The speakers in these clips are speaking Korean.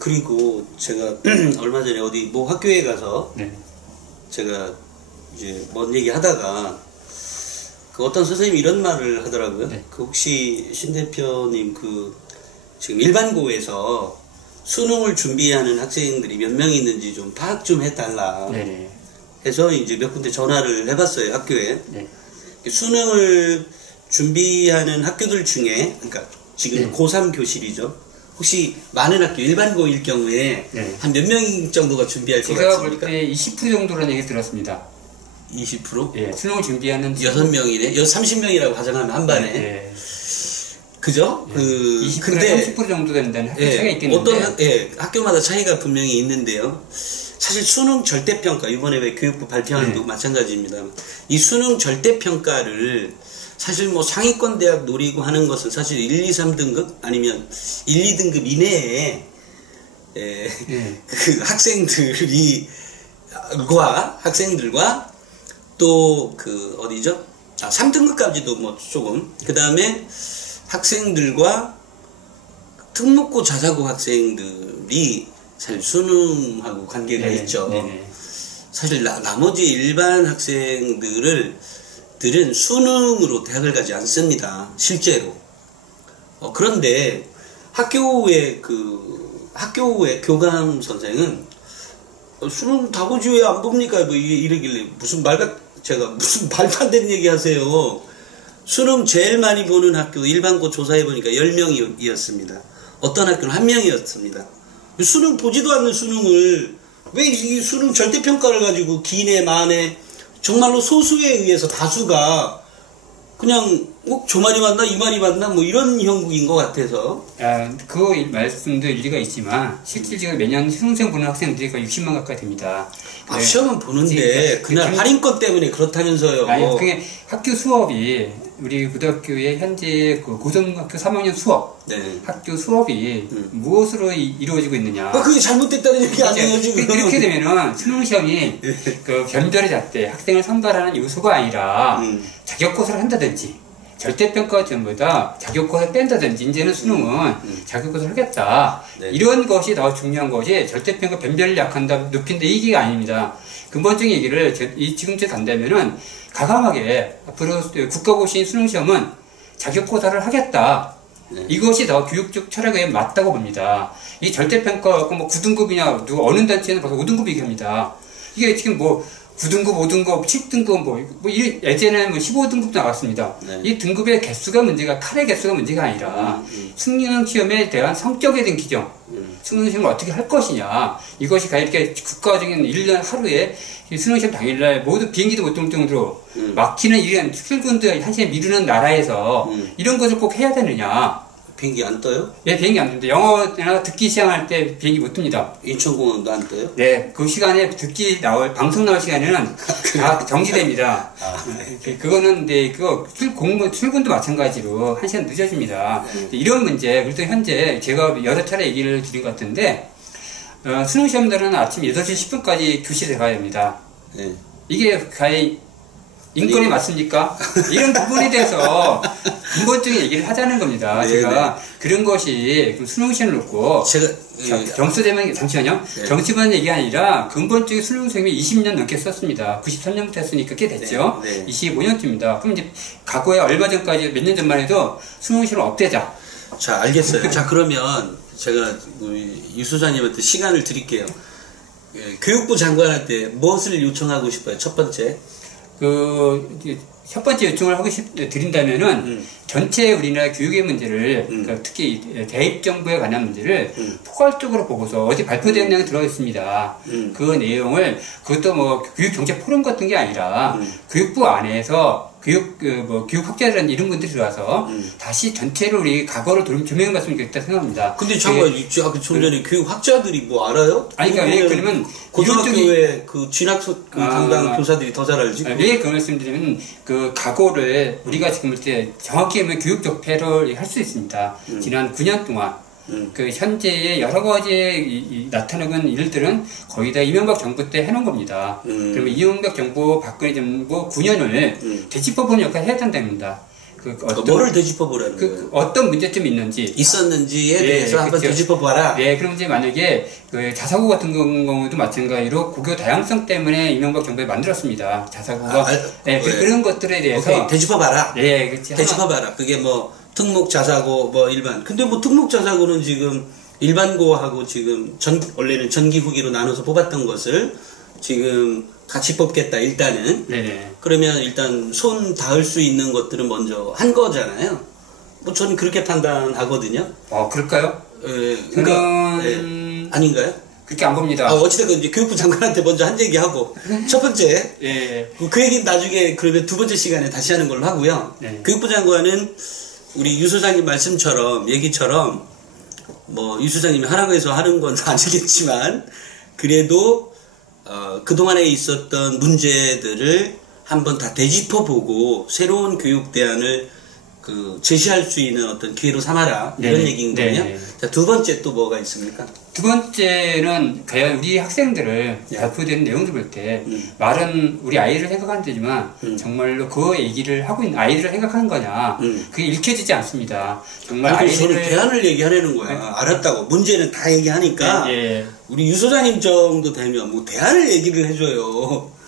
그리고 제가 얼마 전에 어디 뭐 학교에 가서 네. 제가 이제 뭔 얘기 하다가 그 어떤 선생님이 이런 말을 하더라고요. 네. 그 혹시 신 대표님 그 지금 일반고에서 수능을 준비하는 학생들이 몇 명 있는지 좀 파악 좀 해달라. 네네. 해서 이제 몇 군데 전화를 해봤어요, 학교에. 네. 수능을 준비하는 학교들 중에, 그러니까 지금 네. 고3 교실이죠. 혹시 많은 학교, 일반고일 경우에 네. 한 몇 명 정도가 준비할 것 제가 같습니까? 볼 때 20% 정도라는 얘기 들었습니다. 20%? 예, 수능을 준비하는 6명이네. 30명이라고 가정하면 한 반에. 네. 그죠? 예. 그 20% 근데 30% 정도 된다는 학교 예, 차이가 있겠는데. 어떤 학교마다 차이가 분명히 있는데요. 사실 수능 절대평가, 이번에 왜 교육부 발표하는 것도 마찬가지입니다. 이 수능 절대평가를 사실 뭐 상위권 대학 노리고 하는 것은 사실 1, 2, 3등급 아니면 1, 2등급 이내에 그 학생들과 또 그 어디죠? 3등급까지도 뭐 조금, 그 다음에 학생들과 특목고 자사고 학생들이 사실 수능하고 관계가 있죠. 네네. 사실 나머지 일반 학생들은 수능으로 대학을 가지 않습니다. 실제로. 그런데 학교의 교감 선생은 수능 다 보지 왜 안 봅니까? 뭐 이러길래 제가 무슨 말도 안 되는 얘기 하세요. 수능 제일 많이 보는 학교 일반고 조사해보니까 10명이었습니다. 어떤 학교는 1명이었습니다. 수능 보지도 않는 수능을 왜 이 수능 절대평가를 가지고 기내 만에 정말로 소수에 의해서 다수가 그냥 저 말이 맞나 이 말이 맞나 뭐 이런 형국인 것 같아서. 그 말씀도 일리가 있지만 실질적으로 매년 수능생 보는 학생들이 거의 60만 가까이 됩니다. 시험은 보는데 그날 할인권 때문에 그렇다면서요. 그게 학교 수업이 우리 고등학교의 현재 그 고등학교 3학년 수업, 학교 수업이 무엇으로 이루어지고 있느냐. 그게 잘못됐다는 얘기 아니에요 지금. 이렇게 되면은 수능 시험이 그 변별의 잣대, 학생을 선발하는 요소가 아니라 자격고사를 한다든지 절대평가 전보다 자격고사를 뺀다든지 이제는 수능은 자격고사를 하겠다. 이런 것이 더 중요한 것이 절대평가 변별을 약한다, 높인다 이게 아닙니다. 근본적인 얘기를 지금쯤 간다면은 가감하게 앞으로 국가고시 수능시험은 자격고사를 하겠다. 이것이 더 교육적 철학에 맞다고 봅니다. 이 절대평가 뭐 9등급이냐 어느 단체는 벌써 5등급 얘기합니다. 이게 지금 뭐 9등급, 5등급, 7등급 예전에는 15등급도 나왔습니다. 이 등급의 개수가 문제가, 칸의 개수가 문제가 아니라 수능 시험에 대한 성격에 대한 기정, 수능 시험을 어떻게 할 것이냐, 이것이 이렇게 국가적인 1년 하루에 수능 시험 당일날 모두 비행기도 못 탈 정도로 막히는 이런 출근도 1시간 미루는 나라에서 이런 것을 꼭 해야 되느냐. 비행기 안 떠요? 예, 비행기 안 뜬다. 영어나 듣기 시작할 때 비행기 못 뜹니다. 인천공항도 안 떠요? 네, 그 시간에 방송 나올 시간에는 다 정지됩니다. 그거는, 출근도 마찬가지로 1시간 늦어집니다. 이런 문제, 그래서 현재 제가 여러 차례 얘기를 드린 것 같은데, 수능시험들은 아침 8시 10분까지 교실에 가야 됩니다. 이게 과연 인권에 맞습니까? 이런 부분에 대해서 근본적인 얘기를 하자는 겁니다. 제가 그런 것이 수능시험을 놓고 경수대만 잠시만요. 경수대만 얘기가 아니라 근본적인 수능생이 20년 넘게 썼습니다. 93년부터 했으니까 꽤 됐죠. 25년쯤입니다. 그럼 이제 과거에 얼마 전까지 몇 년 전만 해도 수능시험을 없애자. 자, 알겠어요. 자, 그러면 제가 유 소장님한테 시간을 드릴게요. 교육부 장관한테 무엇을 요청하고 싶어요? 첫 번째. 첫 번째 요청을 드린다면은, 전체 우리나라 교육의 문제를, 그러니까 특히 대입정부에 관한 문제를 포괄적으로 보고서, 어디 발표된 내용이 들어 있습니다. 그 내용을, 그것도 뭐, 교육정책 포럼 같은 게 아니라, 교육부 안에서, 교육학자라는 이런 분들이 들어와서, 다시 전체로 우리 과거를 조명해봤으면 좋겠다 생각합니다. 근데 잠깐, 좀 전에 교육학자들이 뭐 알아요? 아니, 그러니까, 그러면, 고등학교에 진학소 담당 교사들이 더 잘 알지? 왜 그 말씀드리면, 과거를 우리가 지금 볼 때 정확히 하면 교육적폐를 할 수 있습니다. 지난 9년 동안 현재의 여러 가지 나타나는 일들은 거의 다 이명박 정부 때 해놓은 겁니다. 그러면 이명박 정부, 박근혜 정부 9년을 되짚어보는 역할을 해야 된답니다. 뭐를 되짚어보라는 거예요? 어떤 문제점이 있는지 있었는지에 대해서 한번 되짚어봐라. 네, 그럼 이제 만약에 자사고 같은 경우도 마찬가지로 국교 다양성 때문에 이명박 정부에 만들었습니다. 자사고가 그런 것들에 대해서 오케이, 되짚어봐라. 네, 그렇지. 되짚어봐라. 그게 뭐 특목 자사고 뭐 일반. 근데 뭐 특목 자사고는 지금 일반고하고 지금 원래는 전기 후기로 나눠서 뽑았던 것을 지금 같이 뽑겠다 일단은. 네네. 그러면 일단 손 닿을 수 있는 것들은 먼저 한 거잖아요. 뭐 저는 그렇게 판단하거든요. 그럴까요? 예, 그러니까 아닌가요? 그렇게 안 봅니다. 어찌됐건 이제 교육부 장관한테 먼저 한 얘기하고 첫 번째 예. 그 얘기는 나중에 그러면 두 번째 시간에 다시 하는 걸로 하고요. 네. 교육부 장관은 우리 유 소장님 얘기처럼 뭐 유 소장님이 하라고 해서 하는 건 아니겠지만 그래도 그동안에 있었던 문제들을 한번 다 되짚어보고 새로운 교육 대안을 제시할 수 있는 어떤 기회로 삼아라 이런 네네. 얘기인 거예요. 네네. 자, 두 번째 또 뭐가 있습니까? 두 번째는 과연 우리 학생들을 발표되는 내용들 볼 때 말은 우리 아이를 생각하는 데지만 정말로 그 얘기를 하고 있는 아이들을 생각하는 거냐 그게 읽혀지지 않습니다. 정말 아니, 저는 아이들을 대안을 얘기하는 거야. 알았다고 문제는 다 얘기하니까 우리 유 소장님 정도 되면 뭐 대안을 얘기를 해줘요.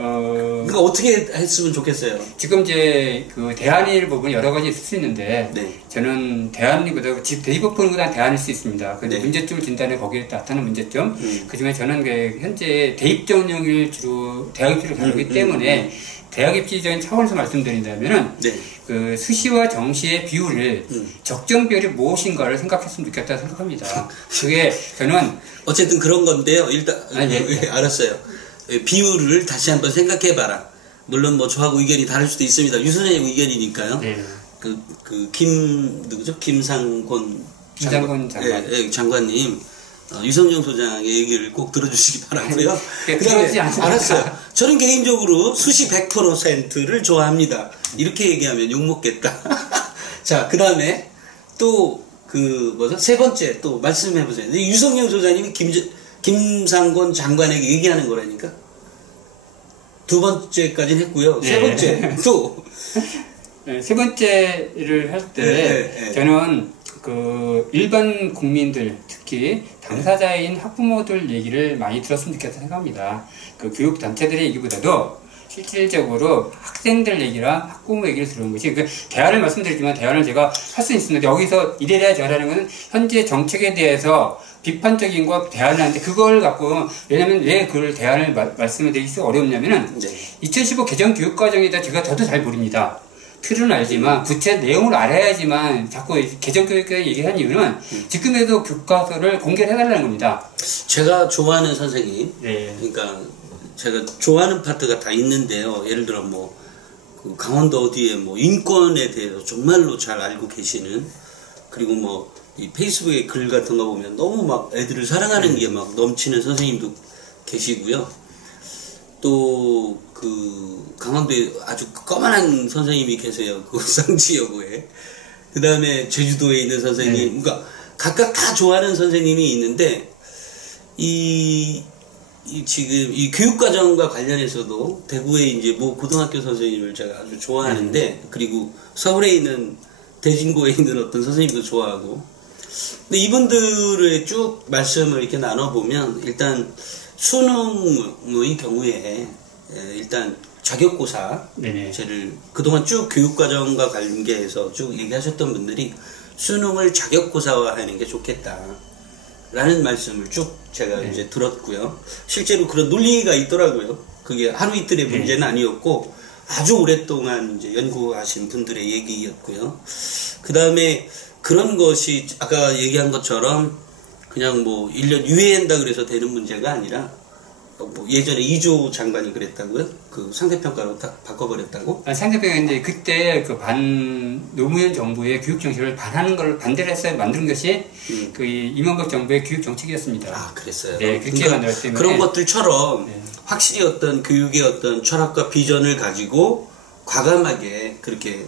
그러니까 어떻게 했으면 좋겠어요? 지금 이제 그 대안일 부분 여러 가지 있을 수 있는데 네. 저는 대안이보다 대입법보다 대안일 수 있습니다. 근데 네. 문제점을 진단해 거기에 나타나는 문제점. 그중에 저는 현재 대입 전형을 주로 대학 입시를 다루기 때문에 대학 입시적인 차원에서 말씀드린다면은 네. 그 수시와 정시의 비율을 적정 비율이 무엇인가를 생각했으면 좋겠다 생각합니다. 그게 저는 어쨌든 그런 건데요. 일단 예. 알았어요. 비율을 다시 한번 생각해봐라. 물론 뭐 저하고 의견이 다를 수도 있습니다. 유 선생님 의견이니까요. 네. 누구죠? 김상곤 장관. 장관님, 유성영 소장의 얘기를 꼭 들어주시기 바라고요. 그다음에 알았어요. 저는 개인적으로 수시 100%를 좋아합니다. 이렇게 얘기하면 욕 먹겠다. 자, 그 다음에 또 세 번째 또 말씀해 보세요. 유성영 소장님이 김상곤 장관에게 얘기하는 거라니까. 두 번째까지는 했고요. 세 번째 또. 세 번째를 할 때 저는 일반 국민들 특히 당사자인 학부모들 얘기를 많이 들었으면 좋겠다 생각합니다. 교육 단체들의 얘기보다도 실질적으로 학생들 얘기랑 학부모 얘기를 들은 것이 대안을 말씀드리지만 대안을 제가 할 수 있습니다. 여기서 이래야 저래라는 것은 현재 정책에 대해서 비판적인 거 대안을 하는데 그걸 갖고 왜냐면 왜 그걸 대안을 말씀을 드리기 어려웠냐면은 2015 개정 교육과정에다 저도 잘 모릅니다. 틀은 알지만 구체 내용을 알아야지만 자꾸 개정교육에 얘기한 이유는 지금에도 교과서를 공개를 해달라는 겁니다. 제가 좋아하는 선생님, 네. 그러니까 제가 좋아하는 파트가 다 있는데요. 예를 들어 강원도 어디에 인권에 대해서 정말로 잘 알고 계시는, 그리고 이 페이스북에 글 같은 거 보면 너무 막 애들을 사랑하는 게 막 넘치는 선생님도 계시고요. 또 강원도에 아주 꺼만한 선생님이 계세요. 쌍지여고에. 그 다음에 제주도에 있는 선생님. 그러니까 각각 다 좋아하는 선생님이 있는데 지금 이 교육과정과 관련해서도 대구에 이제 고등학교 선생님을 제가 아주 좋아하는데 그리고 서울에 있는 대진고에 있는 어떤 선생님도 좋아하고. 근데 이분들의 쭉 말씀을 이렇게 나눠보면 일단 수능의 경우에 일단 자격고사제를 그동안 쭉 교육과정과 관계해서 쭉 얘기하셨던 분들이 수능을 자격고사화하는 게 좋겠다 라는 말씀을 쭉 제가 이제 들었고요. 실제로 그런 논리가 있더라고요. 그게 하루 이틀의 문제는 아니었고 아주 오랫동안 이제 연구하신 분들의 얘기였고요. 그 다음에 그런 것이 아까 얘기한 것처럼 그냥 1년 유예한다 그래서 되는 문제가 아니라 예전에 이조 장관이 그랬다고요? 상대평가로 딱 바꿔버렸다고? 상대평가인데 그때 노무현 정부의 교육 정책을 반하는 걸 반대를 해서 만든 것이 이명박 정부의 교육 정책이었습니다. 아, 그랬어요? 네, 그렇게 만들었기 때문에. 그런 것들처럼 확실히 어떤 교육의 어떤 철학과 비전을 가지고 과감하게 그렇게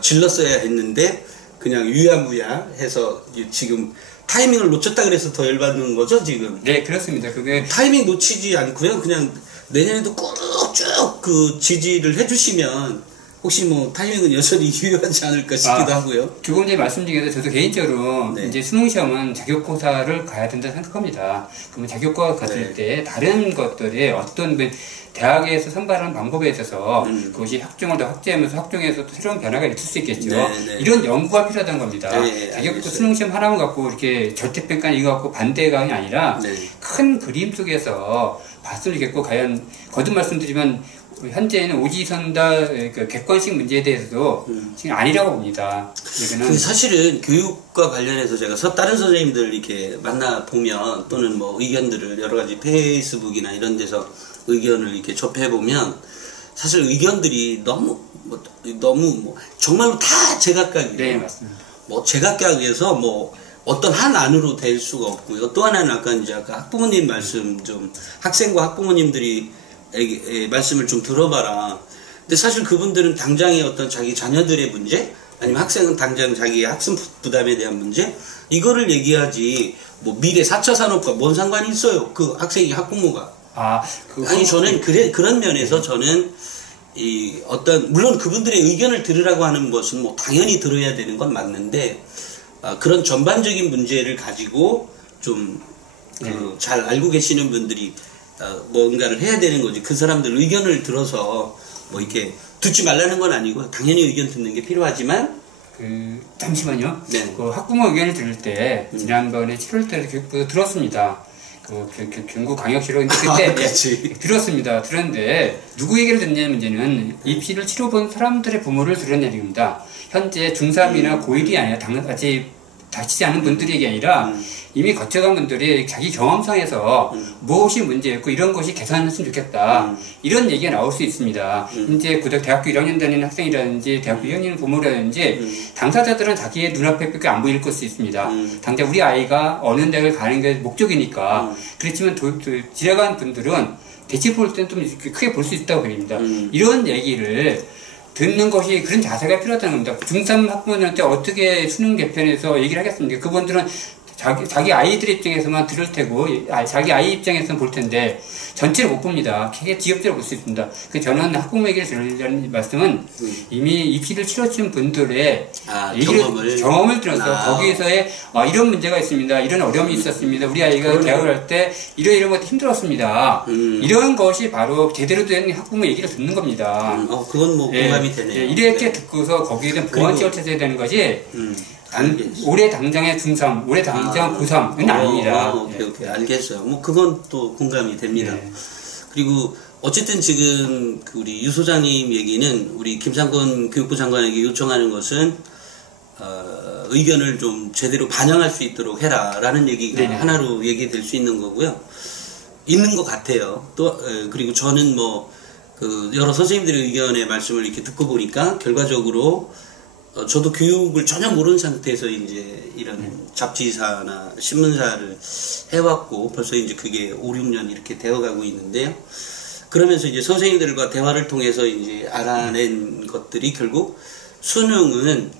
질렀어야 했는데 그냥 유야무야 해서 지금 타이밍을 놓쳤다 그래서 더 열받는 거죠, 지금? 네, 그렇습니다. 그게 타이밍 놓치지 않고요. 그냥 내년에도 꾹 쭉 지지를 해주시면 혹시 뭐 타이밍은 여전히 유효하지 않을까 싶기도 하고요. 조금 전에 말씀드린 저도 개인적으로 네. 이제 수능 시험은 자격고사를 가야 된다 생각합니다. 그러면 자격고사 갔을 네. 때 다른 것들이 어떤 대학에서 선발하는 방법에 있어서 그것이 학종을 더 확대하면서 학종에서 또 새로운 변화가 있을 수 있겠죠. 네, 네. 이런 연구가 필요하다는 겁니다. 네, 자격고사 수능 시험 하나만 갖고 이렇게 절대평가 이거 갖고 반대가 아니라 네. 큰 그림 속에서 봤으면 좋겠고, 과연 거듭 말씀드리면 현재는 오지선다 그 객관식 문제에 대해서도 지금 아니라고 봅니다. 그 사실은 교육과 관련해서 제가 다른 선생님들 이렇게 만나 보면 또는 뭐 의견들을 여러 가지 페이스북이나 이런 데서 의견을 이렇게 접해 보면 사실 의견들이 너무 정말로 다 제각각이에요. 네, 맞습니다. 뭐 제각각에서 뭐 어떤 한 안으로 될 수가 없고요. 또 하나는 아까 학부모님 말씀 좀 학생과 학부모님들이 말씀을 좀 들어봐라. 근데 사실 그분들은 당장의 어떤 자기 자녀들의 문제, 아니면 학생은 당장 자기의 학습 부담에 대한 문제, 이거를 얘기하지, 뭐 미래 4차 산업과 뭔 상관이 있어요? 그 학생이 학부모가. 아니, 저는 그런 면에서 저는 물론 그분들의 의견을 들으라고 하는 것은 뭐 당연히 들어야 되는 건 맞는데, 그런 전반적인 문제를 가지고 좀, 잘 알고 계시는 분들이 뭔가를 해야 되는 거지. 그 사람들 의견을 들어서 뭐 이렇게 듣지 말라는 건 아니고 당연히 의견 듣는 게 필요하지만 잠시만요. 네. 그 학부모 의견을 들을 때 지난번에 7월달에 교육부에서 들었습니다. 경구광역시로 그때 들었습니다. 들었는데 누구 얘기를 듣냐는 문제는 입시를 치러본 사람들의 부모를 들은 얘기입니다. 현재 중3이나 고1이 아니라 당연히 다치지 않은 분들이 아니라 이미 거쳐간 분들이 자기 경험상에서 무엇이 문제였고 이런 것이 개선했으면 좋겠다. 이런 얘기가 나올 수 있습니다. 이제 대학교 1학년 다니는 학생이라든지 대학교 2학년 부모라든지 당사자들은 자기의 눈앞에 안 보일 것이 있습니다. 당장 우리 아이가 어느 대학을 가는 게 목적이니까. 그렇지만 지나간 분들은 대체 볼 때는 좀 크게 볼 수 있다고 보입니다. 이런 얘기를 듣는 것이 그런 자세가 필요하다는 겁니다. 중3 학부모들한테 어떻게 수능 개편에서 얘기를 하겠습니까? 그분들은 자기 아이들 입장에서만 들을 테고, 자기 아이 입장에서는 볼 텐데, 전체를 못 봅니다. 되게 지엽대로 볼 수 있습니다. 저는 학부모 얘기를 들으려는 말씀은 이미 입시를 치러친 분들의 경험을 들어서 거기에서의 이런 문제가 있습니다. 이런 어려움이 있었습니다. 우리 아이가 대학을 할 때 이런 것도 힘들었습니다. 이런 것이 바로 제대로 된 학부모 얘기를 듣는 겁니다. 그건 뭐 공감이 되네요. 이렇게 듣고서 거기에 대한 보완 지원을 찾아야 되는 거지. 올해 당장의 중3, 올해 당장 고3은 아닙니다. 오케이. 알겠어요. 뭐, 그건 또 공감이 됩니다. 네. 그리고, 어쨌든 지금, 우리 유 소장님 얘기는, 우리 김상권 교육부 장관에게 요청하는 것은, 의견을 좀 제대로 반영할 수 있도록 해라. 라는 얘기가 네네. 하나로 얘기될 수 있는 거고요. 있는 것 같아요. 그리고 저는 여러 선생님들의 의견의 말씀을 이렇게 듣고 보니까, 결과적으로, 저도 교육을 전혀 모르는 상태에서 이제 이런 잡지사나 신문사를 해왔고 벌써 이제 그게 5, 6년 이렇게 되어가고 있는데요. 그러면서 이제 선생님들과 대화를 통해서 이제 알아낸 것들이 결국 수능은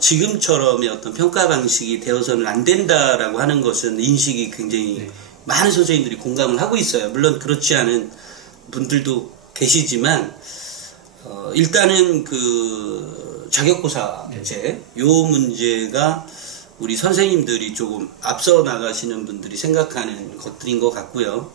지금처럼의 어떤 평가 방식이 되어서는 안 된다라고 하는 것은 인식이 굉장히 많은 선생님들이 공감을 하고 있어요. 물론 그렇지 않은 분들도 계시지만 일단은 자격고사제 요 문제가 우리 선생님들이 조금 앞서 나가시는 분들이 생각하는 것들인 것 같고요.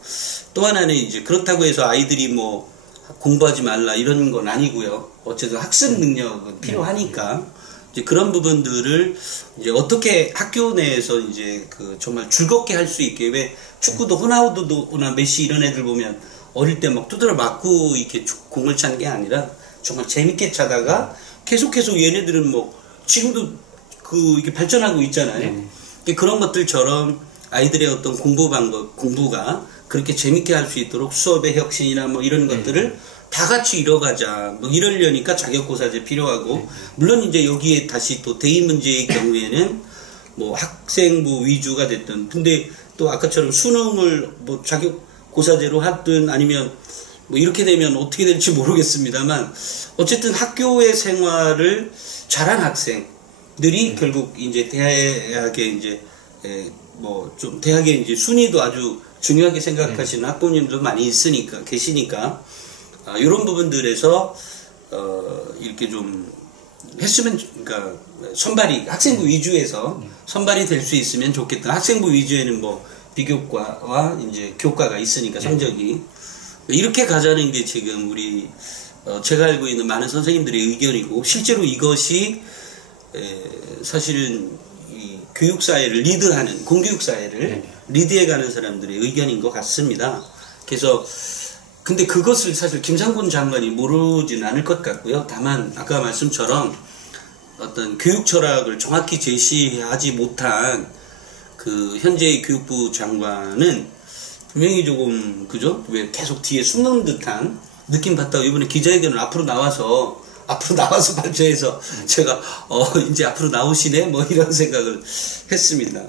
또 하나는 이제 그렇다고 해서 아이들이 뭐 공부하지 말라 이런 건 아니고요. 어쨌든 학습 능력은 필요하니까 이제 그런 부분들을 이제 어떻게 학교 내에서 이제 정말 즐겁게 할 수 있게, 왜 축구도 호나우두나 메시 이런 애들 보면 어릴 때 막 두드려 맞고 이렇게 공을 찬 게 아니라 정말 재밌게 차다가 계속 얘네들은 지금도 이렇게 발전하고 있잖아요. 그런 것들처럼 아이들의 어떤 공부가 그렇게 재밌게 할 수 있도록 수업의 혁신이나 이런 것들을 다 같이 이뤄가자. 이러려니까 자격고사제 필요하고, 물론 이제 여기에 다시 또 대입 문제의 경우에는 학생부 위주가 됐든, 근데 또 아까처럼 수능을 자격고사제로 하든 아니면 이렇게 되면 어떻게 될지 모르겠습니다만, 어쨌든 학교의 생활을 잘한 학생들이 결국 이제 대학에 대학의 이제 순위도 아주 중요하게 생각하시는 학부모님도 많이 계시니까, 이런 부분들에서 이렇게 좀 했으면, 그러니까 선발이 학생부 위주에서 선발이 될 수 있으면 좋겠다. 학생부 위주에는 뭐 비교과와 이제 교과가 있으니까 성적이 이렇게 가자는 게 지금 우리 제가 알고 있는 많은 선생님들의 의견이고, 실제로 이것이 사실은 이 교육사회를 리드하는, 공교육사회를 리드해가는 사람들의 의견인 것 같습니다. 그래서 근데 그것을 사실 김상곤 장관이 모르진 않을 것 같고요. 다만 아까 말씀처럼 어떤 교육 철학을 정확히 제시하지 못한 그 현재의 교육부 장관은 분명히 조금, 그죠? 왜 계속 뒤에 숨는 듯한 느낌 받다가 이번에 기자회견을 앞으로 나와서 발표해서 제가 이제 앞으로 나오시네 뭐 이런 생각을 했습니다.